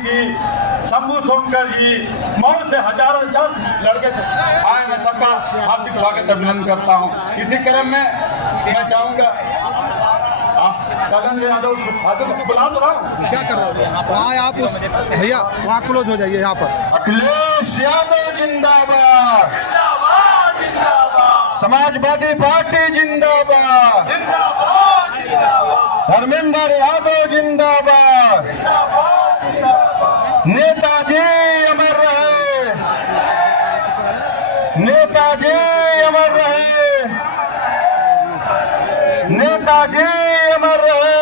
जी, शंभू सोनकर जी, मऊ से हजारों लड़के से आए। मैं सबका हार्दिक स्वागत अभिनंदन करता हूँ। इसी क्रम में मैं चाहूँगा कलन यादव बुला तो रहा हूँ। क्या कर रहे हो वहाँ? आप उस भैया वहाँ क्लोज हो जाइए। यहाँ पर अखिलेश यादव जिंदाबाद, समाजवादी पार्टी जिंदाबाद, धर्मेंद्र यादव जिंदाबाद, नेताजी अमर रहे, नेताजी अमर रहे, नेताजी अमर रहे,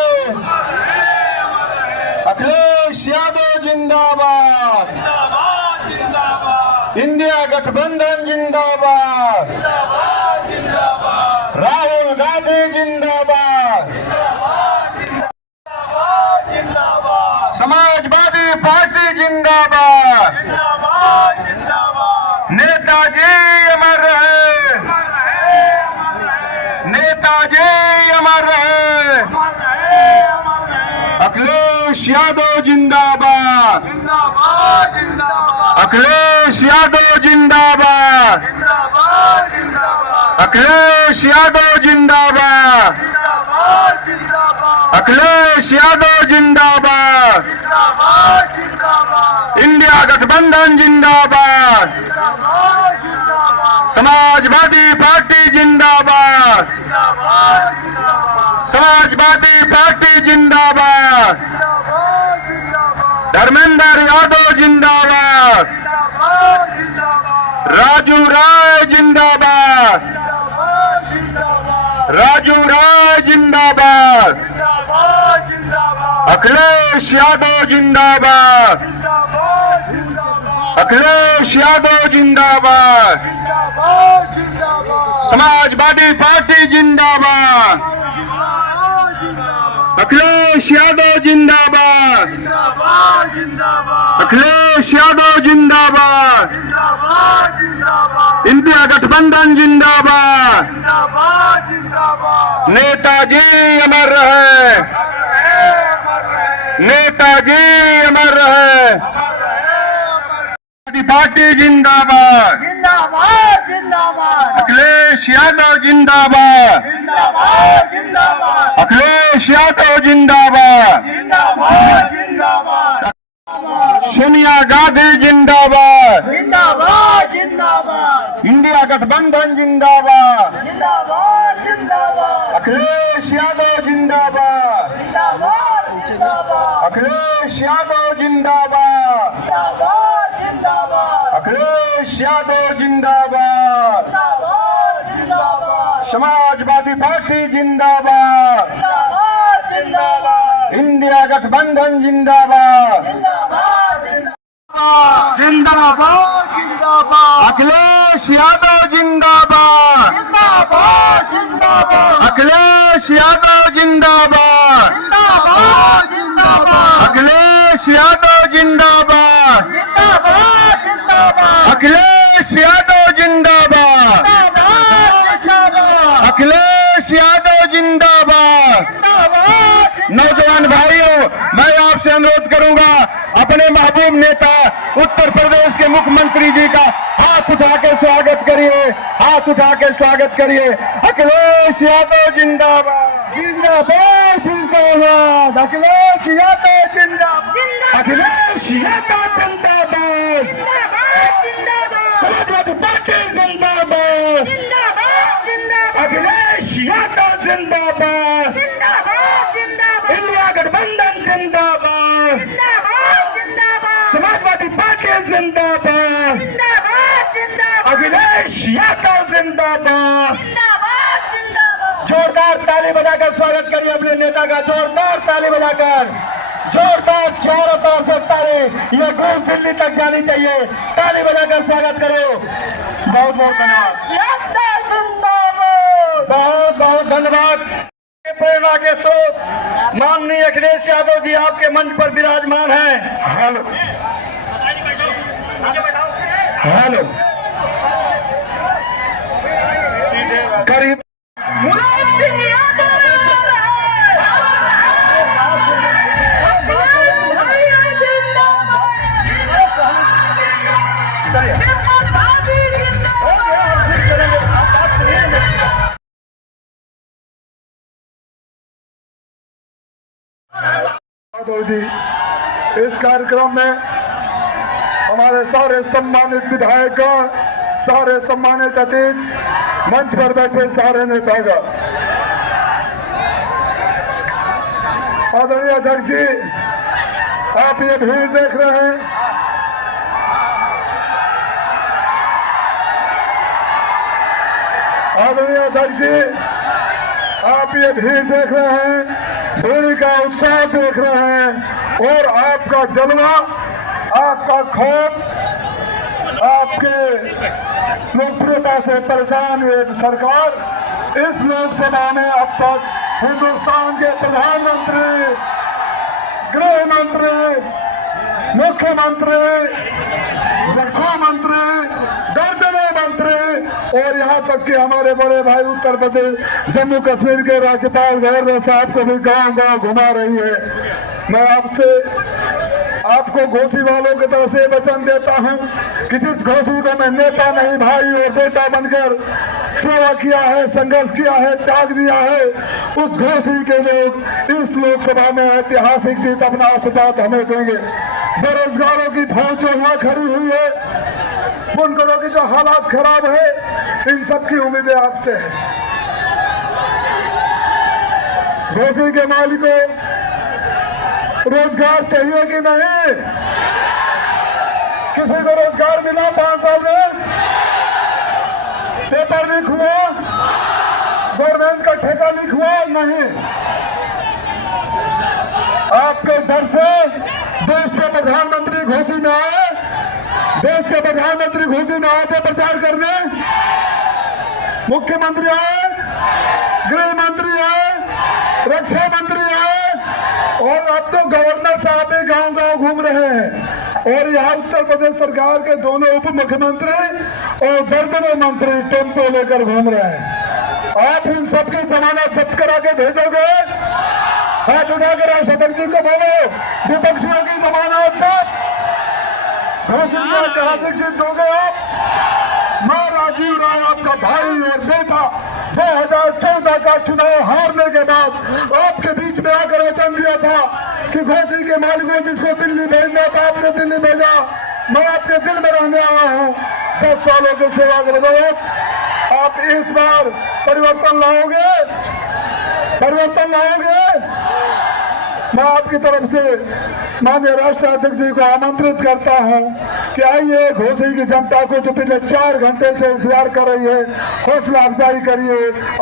अखिलेश यादव जिंदाबाद, इंडिया गठबंधन जिंदाबाद, राहुल गांधी जिंदाबाद, समाजवादी पार्टी जिंदाबाद, नेताजी अमर रहे, नेताजी अमर रहे, अखिलेश यादव जिंदाबाद, अखिलेश यादव जिंदाबाद, अखिलेश यादव जिंदाबाद, अखिलेश यादव जिंदाबाद, इंडिया गठबंधन जिंदाबाद, समाजवादी पार्टी जिंदाबाद, समाजवादी पार्टी जिंदाबाद, धर्मेंद्र यादव जिंदाबाद, राजू राय जिंदाबाद, राजू राय जिंदाबाद, अखिलेश यादव जिंदाबाद, अखिलेश यादव जिंदाबाद, समाजवादी पार्टी जिंदाबाद, अखिलेश यादव जिंदाबाद, अखिलेश यादव जिंदाबाद, इंडिया गठबंधन जिंदाबाद, नेताजी अमर रहे, नेताजी अमर रहे, पार्टी जिंदाबाद, जिंदाबाद जिंदाबाद, अखिलेश यादव जिंदाबाद, जिंदाबाद जिंदाबाद, अखिलेश यादव जिंदाबाद, जिंदाबाद जिंदाबाद, सोनिया गांधी जिंदाबाद, जिंदाबाद जिंदाबाद, इंडिया गठबंधन जिंदाबाद, जिंदाबाद जिंदाबाद, अखिलेश यादव जिंदाबाद, जिंदाबाद जिंदाबाद, अखिलेश यादव जिंदाबाद, जिंदाबाद जिंदाबाद, अखिलेश यादव जिंदाबाद, जिंदाबाद जिंदाबाद, समाजवादी पार्टी जिंदाबाद, जिंदाबाद जिंदाबाद, इंडिया गठबंधन जिंदाबाद, जिंदाबाद जिंदाबाद, जिंदाबाद, अखिलेश यादव जिंदाबाद, जिंदाबाद जिंदाबाद, अखिलेश यादव जिंदाबाद, जिंदाबाद जिंदाबाद, अखिलेश यादव जिंदाबाद, जिंदाबाद जिंदाबाद, अखिलेश यादव जिंदाबाद, अखिलेश यादव जिंदाबाद। नौजवान भाइयों, मैं आपसे अनुरोध करूंगा, अपने महबूब नेता उत्तर प्रदेश के मुख्यमंत्री जी का हाथ उठा के स्वागत करिए, हाथ उठा के स्वागत करिए। अखिलेश यादव जिंदाबाद, जिंदाबाद जिंदाबाद, अखिलेश यादव जिंदाबाद, अखिलेश यादव जिंदाबाद, समाजवादी पार्टी जिंदाबाद, अखिलेश यादव जिंदाबाद, इंडिया गठबंधन जिंदाबाद, समाजवादी पार्टी जिंदाबाद, अखिलेश यादव जिंदाबाद। जोरदार ताली बजाकर स्वागत करिए अपने नेता का, जोरदार ताली बजाकर, जोरदार चारों तरफ से ताली, ये गूंज दिल्ली तक जानी चाहिए। ताली बजाकर स्वागत करो। बहुत बहुत धन्यवाद, बहुत बहुत धन्यवाद। प्रेरणा के स्रोत माननीय अखिलेश यादव जी आपके मंच पर विराजमान हैं। हेलो हेलो, करीब मुलायम सिंह यादव जिंदाबाद। यादव जी। इस कार्यक्रम में हमारे सारे सम्मानित विधायकगण, सारे सम्मानित अतिथि, मंच पर बैठे सारे नेतागण, आदरणीय अध्यक्ष जी, आप ये भीड़ देख रहे हैं, आदरणीय अध्यक्ष जी, आप ये भीड़ देख रहे हैं, भीड़ का उत्साह देख रहे हैं और आपका जलवा, आपका खौफ, आपके लोकप्रियता से परेशान ये सरकार इस लोकसभा में अब तक हिंदुस्तान के प्रधानमंत्री, गृह मंत्री, मुख्यमंत्री, रक्षा मंत्री, दर्जनों मंत्री और यहाँ तक कि हमारे बड़े भाई उत्तर प्रदेश जम्मू कश्मीर के राज्यपाल गवर्नर साहब को भी गांव गांव घुमा रही है। मैं आपको घोसी वालों की तरफ से वचन देता हूं कि जिस घोसी को मैं नेता नहीं भाई और बेटा बनकर सेवा किया है, संघर्ष किया है, त्याग दिया है, उस घोसी के लोग इस लोकसभा में ऐतिहासिक जीत अपना आशीर्वाद हमें देंगे। बेरोजगारों की फौज जो यहाँ खड़ी हुई है, बुनकरों की जो हालात खराब है, इन सबकी उम्मीदें आपसे है। घोसी के मालिकों, रोजगार चाहिए कि नहीं? किसी को रोजगार मिला 5 साल में? पेपर लीक हुआ? गवर्नमेंट का ठेका लीक हुआ? नहीं। आपके डर से देश के प्रधानमंत्री घोषी में आए, देश के प्रधानमंत्री घोषी में आए थे प्रचार करने, मुख्यमंत्री आए, गृह मंत्री आए, रक्षा मंत्री आए और अब तो गवर्नर साहब भी गांव गांव घूम रहे हैं और यहाँ उत्तर प्रदेश सरकार के दोनों उप मुख्यमंत्री और दर्जनों मंत्री टेम्पो लेकर घूम रहे हैं। आप इन सबकी जमानत जब्त करा के भेजोगे? हाथ उठाकर आप सदन जी को बोलो, विपक्षियों की जमानत जब्त, ऐतिहासिक जीत दोगे आप? मैं राजीव राय आपका भाई और बेटा 2014 का चुनाव हारने के बाद आपके बीच में आकर वचन दिया था कि घोसी के मालिकों जिसको दिल्ली भेजना था आपने दिल्ली भेजा, मैं आपके दिल में रहने आया हूँ। 10 सालों की सेवा कर दो, आप इस बार परिवर्तन लाओगे, परिवर्तन लाओगे। मैं आपकी तरफ से माननीय राष्ट्रीय अध्यक्ष जी को आमंत्रित करता हूं कि आइए घोसी की जनता को जो पिछले 4 घंटे से इंतजार कर रही है, हौसला अफजाई करिए,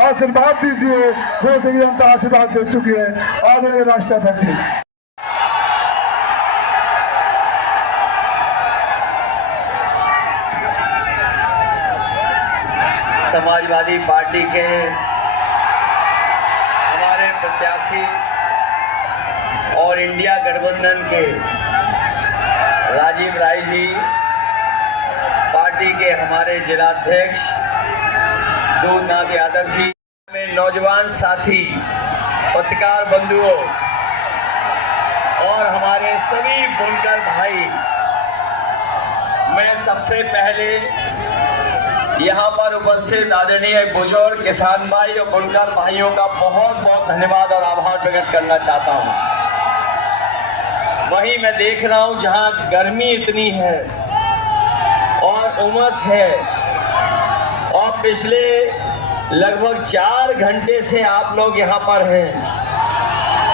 आशीर्वाद दीजिए। घोसी की जनता आशीर्वाद दे चुकी है। आदरणीय राष्ट्रीय अध्यक्ष जी। समाजवादी पार्टी के हमारे प्रत्याशी और इंडिया गठबंधन के राजीव राय जी, पार्टी के हमारे जिलाध्यक्ष दूधनाथ यादव जी, में नौजवान साथी, पत्रकार बंधुओं और हमारे सभी बुनकर भाई, मैं सबसे पहले यहाँ पर उपस्थित आदरणीय बुजुर्ग किसान भाई और बुनकर भाइयों का बहुत बहुत धन्यवाद और आभार प्रकट करना चाहता हूँ। वहीं मैं देख रहा हूँ जहाँ गर्मी इतनी है और उमस है और पिछले लगभग 4 घंटे से आप लोग यहाँ पर हैं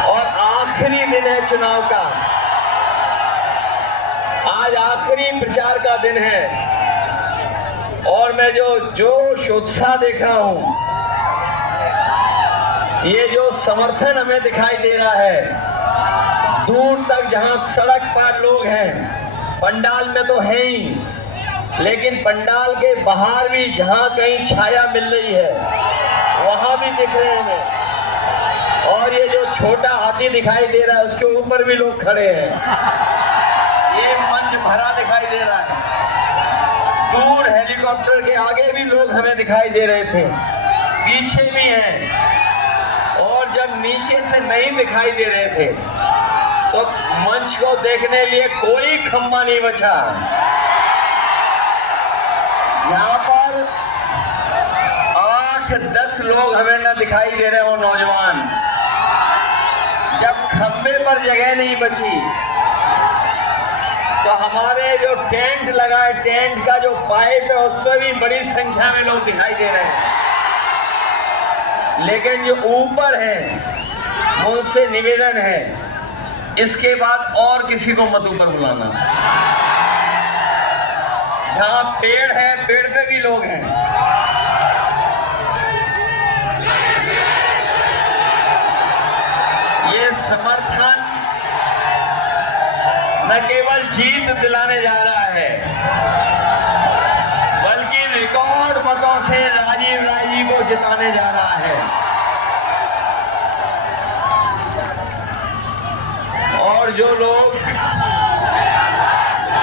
और आखिरी दिन है चुनाव का, आज आखिरी प्रचार का दिन है और मैं जो जोश उत्साह देख रहा हूँ, ये जो समर्थन हमें दिखाई दे रहा है, दूर तक जहां सड़क पर लोग हैं, पंडाल में तो है ही, लेकिन पंडाल के बाहर भी जहां कहीं छाया मिल रही है वहां भी दिख रहे हैं और ये जो छोटा हाथी दिखाई दे रहा है उसके ऊपर भी लोग खड़े हैं। ये मंच भरा दिखाई दे रहा है। दूर हेलीकॉप्टर के आगे भी लोग हमें दिखाई दे रहे थे, पीछे भी हैं और जब नीचे से नहीं दिखाई दे रहे थे तो मंच को देखने लिए कोई खंभा नहीं बचा। यहाँ पर 8-10 लोग हमें न दिखाई दे रहे हो नौजवान। जब खंबे पर जगह नहीं बची, तो हमारे जो टेंट लगा है, टेंट का जो पाइप है, उसमें भी बड़ी संख्या में लोग दिखाई दे रहे हैं। लेकिन जो ऊपर है, मुझसे निवेदन है, इसके बाद और किसी को मत ऊपर बुलाना। जहां पेड़ है, पेड़ पे भी लोग हैं। ये समर्थन न केवल जीत दिलाने जा रहा है, बल्कि रिकॉर्ड मतों से राजीव राय जी को जिताने जा रहा है। और जो लोग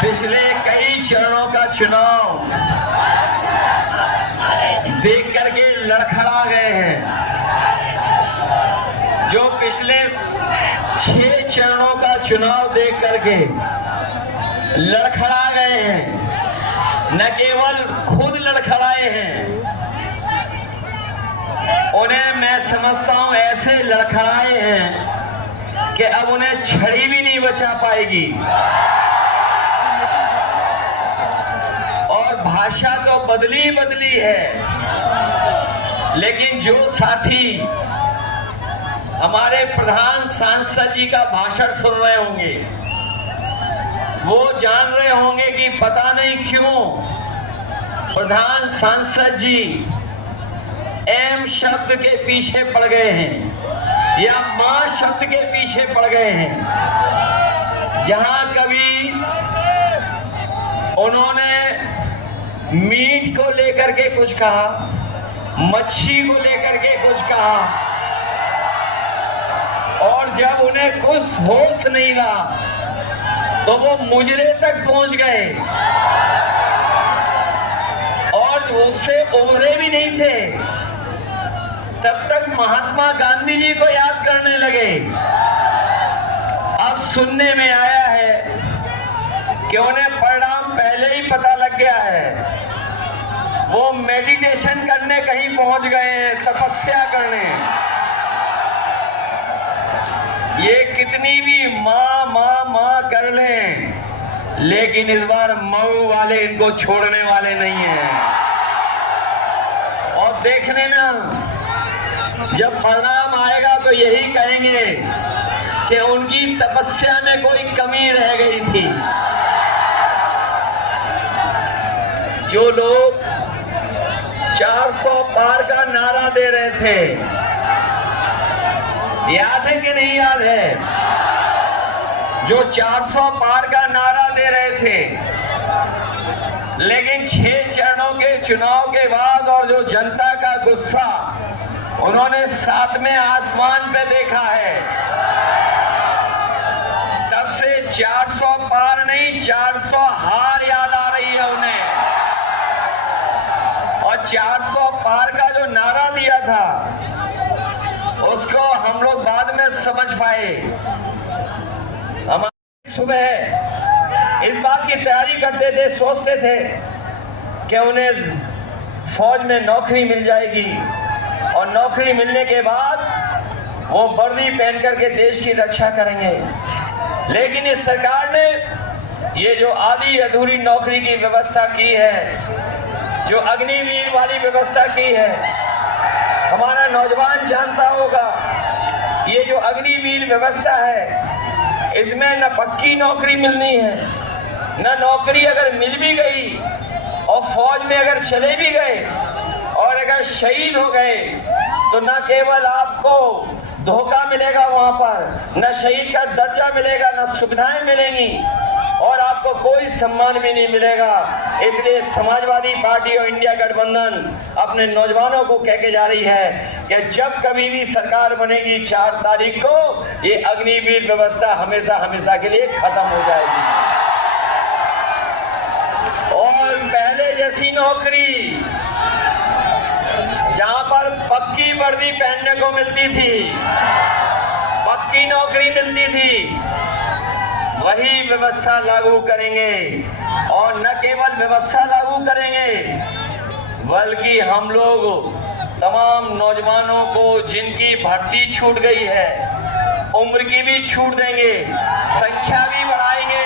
पिछले कई चरणों का चुनाव देख करके लड़खड़ा गए हैं, जो पिछले 6 चरणों का चुनाव देख करके लड़खड़ा गए हैं, न केवल खुद लड़खड़ाए हैं, उन्हें मैं समझता हूं ऐसे लड़खड़ाए हैं कि अब उन्हें छड़ी भी नहीं बचा पाएगी। और भाषा तो बदली बदली है, लेकिन जो साथी हमारे प्रधान सांसद जी का भाषण सुन रहे होंगे, वो जान रहे होंगे कि पता नहीं क्यों प्रधान सांसद जी एम शब्द के पीछे पड़ गए हैं या मां शब्द के पीछे पड़ गए हैं। जहां कभी उन्होंने मीट को लेकर के कुछ कहा, मच्छी को लेकर के कुछ कहा, और जब उन्हें कुछ होश नहीं रहा तो वो मुजरे तक पहुंच गए और उससे उभरे भी नहीं थे। तब तक महात्मा गांधी जी को याद करने लगे। अब सुनने में आया है कि उन्हें परिणाम पहले ही पता लग गया है। वो मेडिटेशन करने कहीं पहुंच गए हैं, तपस्या करने। ये कितनी भी माँ माँ माँ कर लें, लेकिन इस बार मऊ वाले इनको छोड़ने वाले नहीं हैं। और देख लेना, जब परिणाम आएगा तो यही कहेंगे कि उनकी तपस्या में कोई कमी रह गई थी। जो लोग 400 पार का नारा दे रहे थे, याद है कि नहीं याद है? जो 400 पार का नारा दे रहे थे, लेकिन 6 चरणों के चुनाव के बाद और जो जनता का गुस्सा उन्होंने 7वें आसमान पे देखा है, तब से 400 पार नहीं 400 हार याद आ रही है उन्हें। और 400 पार का जो नारा दिया था, उसको हम लोग बाद में समझ पाए। हम सुबह इस बात की तैयारी करते थे, सोचते थे कि उन्हें फौज में नौकरी मिल जाएगी और नौकरी मिलने के बाद वो वर्दी पहन करके देश की रक्षा करेंगे। लेकिन इस सरकार ने ये जो आधी अधूरी नौकरी की व्यवस्था की है, जो अग्निवीर वाली व्यवस्था की है, हमारा नौजवान जानता होगा ये जो अग्निवीर व्यवस्था है, इसमें न पक्की नौकरी मिलनी है, न नौकरी अगर मिल भी गई और फौज में अगर चले भी गए और अगर शहीद हो गए तो न केवल आपको धोखा मिलेगा वहां पर, न शहीद का दर्जा मिलेगा, न सुविधाएं मिलेंगी और आपको कोई सम्मान भी नहीं मिलेगा। इसलिए समाजवादी पार्टी और इंडिया गठबंधन अपने नौजवानों को कह के जा रही है कि जब कभी भी सरकार बनेगी 4 तारीख को, ये अग्निवीर व्यवस्था हमेशा हमेशा के लिए खत्म हो जाएगी और पहले जैसी नौकरी जहां पर पक्की वर्दी पहनने को मिलती थी, पक्की नौकरी मिलती थी, वही व्यवस्था लागू करेंगे। और न केवल व्यवस्था लागू करेंगे, बल्कि हम लोग तमाम नौजवानों को जिनकी भर्ती छूट गई है, उम्र की भी छूट देंगे, संख्या भी बढ़ाएंगे,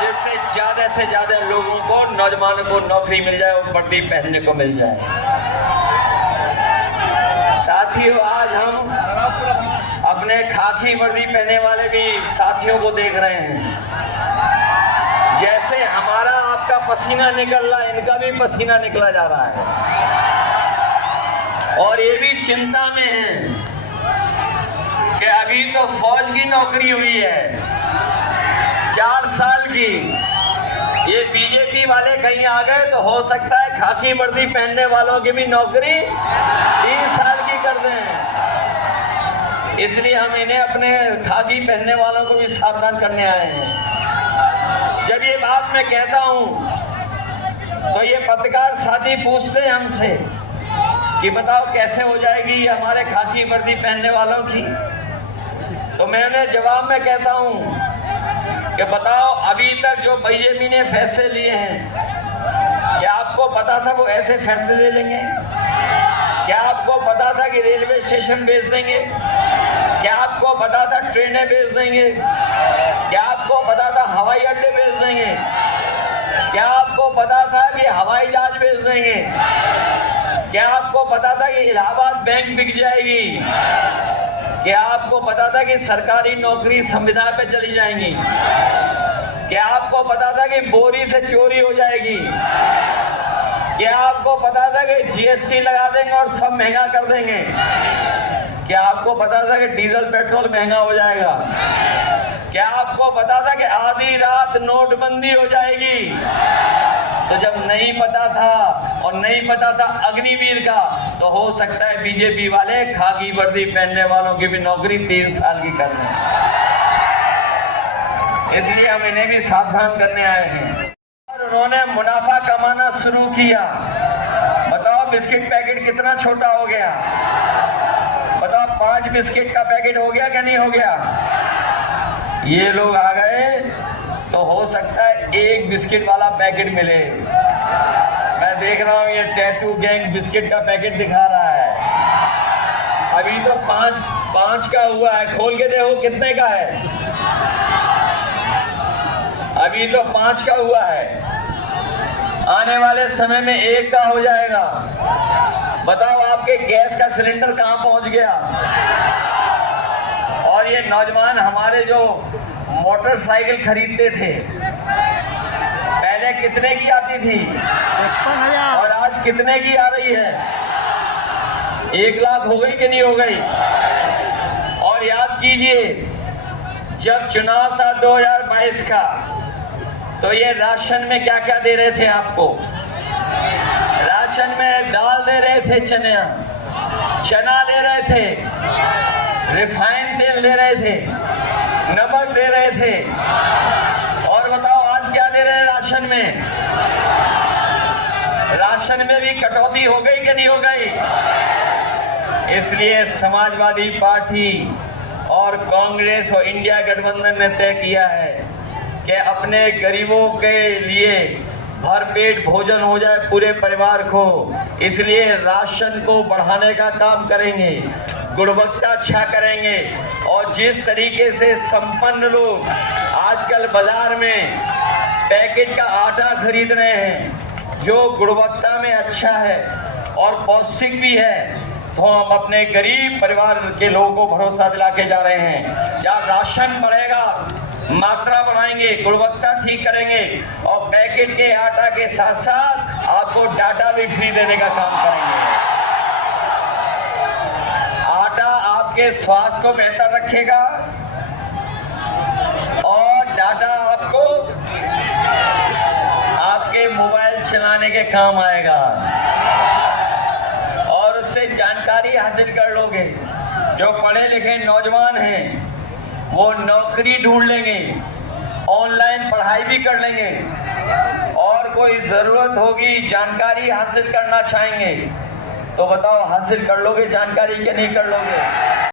जिससे ज्यादा से ज्यादा लोगों को, नौजवानों को नौकरी मिल जाए और वर्दी पहनने को मिल जाए। साथियों, आज हम अपने खाकी वर्दी पहनने वाले भी साथियों को देख रहे हैं। जैसे हमारा आपका पसीना निकल रहा है, इनका भी पसीना निकला जा रहा है और ये भी चिंता में है कि अभी तो फौज की नौकरी हुई है 4 साल की, ये बीजेपी वाले कहीं आ गए तो हो सकता है खाकी वर्दी पहनने वालों की भी नौकरी 3 साल की कर दें। इसलिए हम इन्हें अपने खाकी पहनने वालों को भी सावधान करने आए हैं। जब ये बात मैं कहता हूं तो ये पत्रकार साथी पूछते हैं हमसे कि बताओ कैसे हो जाएगी ये हमारे खाकी वर्दी पहनने वालों की, तो मैं उन्हें जवाब में कहता हूं कि बताओ अभी तक जो बीजेपी ने फैसले लिए हैं, क्या आपको पता था वो ऐसे फैसले ले लेंगे? क्या आपको पता था कि रेलवे स्टेशन बेच देंगे? क्या आपको पता था ट्रेनें बेच देंगे? क्या आपको पता था हवाई अड्डे बेच देंगे? क्या आपको पता था कि हवाई जहाज बेच देंगे? क्या आपको पता था कि इलाहाबाद बैंक बिक जाएगी? क्या आपको पता था कि सरकारी नौकरी संविदा पे चली जाएंगी? क्या आपको पता था कि बोरी से चोरी हो जाएगी? क्या आपको पता था कि जीएसटी लगा देंगे और सब महंगा कर देंगे? क्या आपको पता था कि डीजल पेट्रोल महंगा हो जाएगा? क्या आपको पता था कि आधी रात नोटबंदी हो जाएगी? तो जब नहीं पता था और नहीं पता था अग्निवीर का, तो हो सकता है बीजेपी वाले खाकी वर्दी पहनने वालों की भी नौकरी 3 साल की कर दें। इसलिए हम इन्हें भी सावधान करने आए हैं। उन्होंने मुनाफा कमाना शुरू किया। बताओ बिस्किट पैकेट कितना छोटा हो गया? बताओ 5 बिस्किट का पैकेट हो गया क्या नहीं हो गया? ये लोग आ गए तो हो सकता है 1 बिस्किट वाला पैकेट मिले। मैं देख रहा हूँ ये टैटू गैंग बिस्किट का पैकेट दिखा रहा है। अभी तो 5 का हुआ है, खोल के देखो कितने का है। अभी तो 5 का हुआ है, आने वाले समय में 1 का हो जाएगा। बताओ आपके गैस का सिलेंडर कहां पहुंच गया? और ये नौजवान हमारे जो मोटरसाइकिल खरीदते थे, पहले कितने की आती थी 55,000 और आज कितने की आ रही है? 1 लाख हो गई कि नहीं हो गई? और याद कीजिए, जब चुनाव था 2022 का, तो ये राशन में क्या क्या दे रहे थे आपको? राशन में दाल दे रहे थे, चना दे रहे थे, रिफाइंड तेल दे रहे थे, नमक दे रहे थे। और बताओ आज क्या दे रहे हैं राशन में? राशन में भी कटौती हो गई कि नहीं हो गई? इसलिए समाजवादी पार्टी और कांग्रेस और इंडिया गठबंधन ने तय किया है कि अपने गरीबों के लिए भरपेट भोजन हो जाए पूरे परिवार को, इसलिए राशन को बढ़ाने का काम करेंगे, गुणवत्ता अच्छा करेंगे। और जिस तरीके से संपन्न लोग आजकल बाजार में पैकेट का आटा खरीद रहे हैं जो गुणवत्ता में अच्छा है और पौष्टिक भी है, तो हम अपने गरीब परिवार के लोगों को भरोसा दिला के जा रहे हैं। जहाँ राशन बढ़ेगा, मात्रा बढ़ाएंगे, गुणवत्ता ठीक करेंगे और पैकेट के आटा के साथ साथ आपको डाटा भी फ्री देने का काम करेंगे। आटा आपके स्वास्थ्य को बेहतर रखेगा और डाटा आपको आपके मोबाइल चलाने के काम आएगा और उससे जानकारी हासिल कर लोगे। जो पढ़े लिखे नौजवान हैं वो नौकरी ढूंढ लेंगे, ऑनलाइन पढ़ाई भी कर लेंगे और कोई जरूरत होगी, जानकारी हासिल करना चाहेंगे तो बताओ हासिल कर लोगे जानकारी कि नहीं कर लोगे?